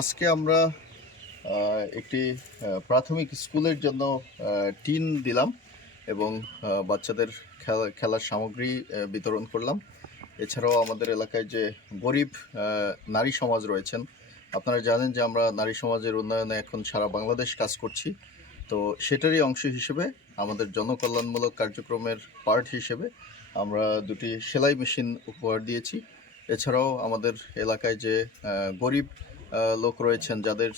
আজকে আমরা একটি প্রাথমিক স্কুলের জন্য টিন দিলাম এবং বাচ্চাদের খেলা, খেলার সামগ্রী বিতরণ করলাম। এছাড়াও আমাদের এলাকায় যে গরিব নারী সমাজ রয়েছেন, আপনারা জানেন যে আমরা নারী সমাজের উন্নয়নে এখন সারা বাংলাদেশ কাজ করছি। তো সেটারই অংশ হিসেবে, আমাদের জনকল্যাণমূলক কার্যক্রমের পার্ট হিসেবে আমরা দুটি সেলাই মেশিন উপহার দিয়েছি। এছাড়াও আমাদের এলাকায় যে গরিব লোক রয়েছেন যাদের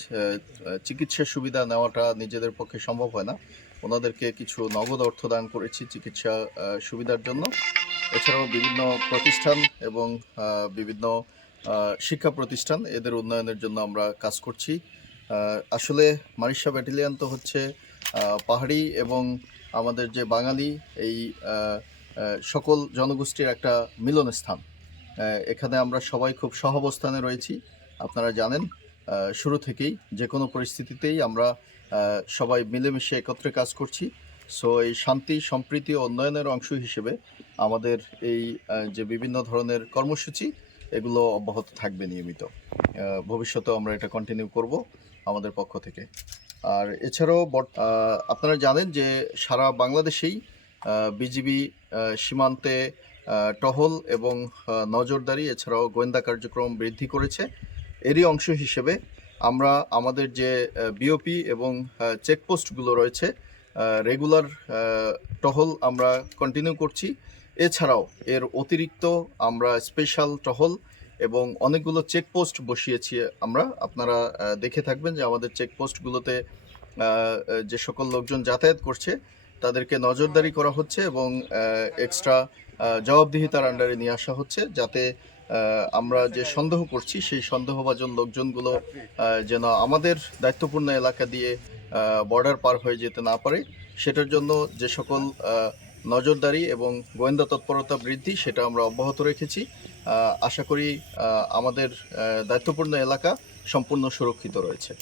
চিকিৎসা সুবিধা নেওয়াটা নিজেদের পক্ষে সম্ভব হয় না। ওনাদেরকে কিছু নগদ অর্থ দান করেছি চিকিৎসা সুবিধার জন্য। এছাড়াও বিভিন্ন প্রতিষ্ঠান এবং বিভিন্ন শিক্ষা প্রতিষ্ঠান এদের উন্নয়নের জন্য আমরা কাজ করছি। আসলে মারিশা ব্যাটালিয়ান তো হচ্ছে পাহাড়ি এবং আমাদের যে বাঙালি, এই সকল জনগোষ্ঠীর একটা মিলন স্থান এখানে আমরা সবাই খুব সহাবস্থানে রয়েছি। আপনারা জানেন শুরু থেকেই যে কোনো পরিস্থিতিতেই আমরা সবাই মিলেমিশে একত্রে কাজ করছি। সো এই শান্তি, সম্প্রীতি ও উন্নয়নের অংশ হিসেবে আমাদের এই যে বিভিন্ন ধরনের কর্মসূচি, এগুলো অব্যাহত থাকবে নিয়মিত। ভবিষ্যতেও আমরা এটা কন্টিনিউ করব আমাদের পক্ষ থেকে। আর এছাড়াও আপনারা জানেন যে সারা বাংলাদেশেই বিজিবি সীমান্তে টহল এবং নজরদারি, এছাড়াও গোয়েন্দা কার্যক্রম বৃদ্ধি করেছে। এরই অংশ হিসেবে আমরা আমাদের যে বিওপি এবং চেকপোস্টগুলো রয়েছে রেগুলার টহল আমরা কন্টিনিউ করছি। এছাড়াও এর অতিরিক্ত আমরা স্পেশাল টহল এবং অনেকগুলো চেকপোস্ট বসিয়েছি আমরা। আপনারা দেখে থাকবেন যে আমাদের চেকপোস্টগুলোতে যে সকল লোকজন যাতায়াত করছে, তাদেরকে নজরদারি করা হচ্ছে এবং এক্সট্রা জবাবদিহিতার আন্ডারে নিয়ে আসা হচ্ছে যাতে আমরা যে সন্দেহ করছি, সেই সন্দেহভাজন লোকজনগুলো যেন আমাদের দায়িত্বপূর্ণ এলাকা দিয়ে বর্ডার পার হয়ে যেতে না পারে। সেটার জন্য যে সকল নজরদারি এবং গোয়েন্দা তৎপরতা বৃদ্ধি, সেটা আমরা অব্যাহত রেখেছি। আশা করি আমাদের দায়িত্বপূর্ণ এলাকা সম্পূর্ণ সুরক্ষিত রয়েছে।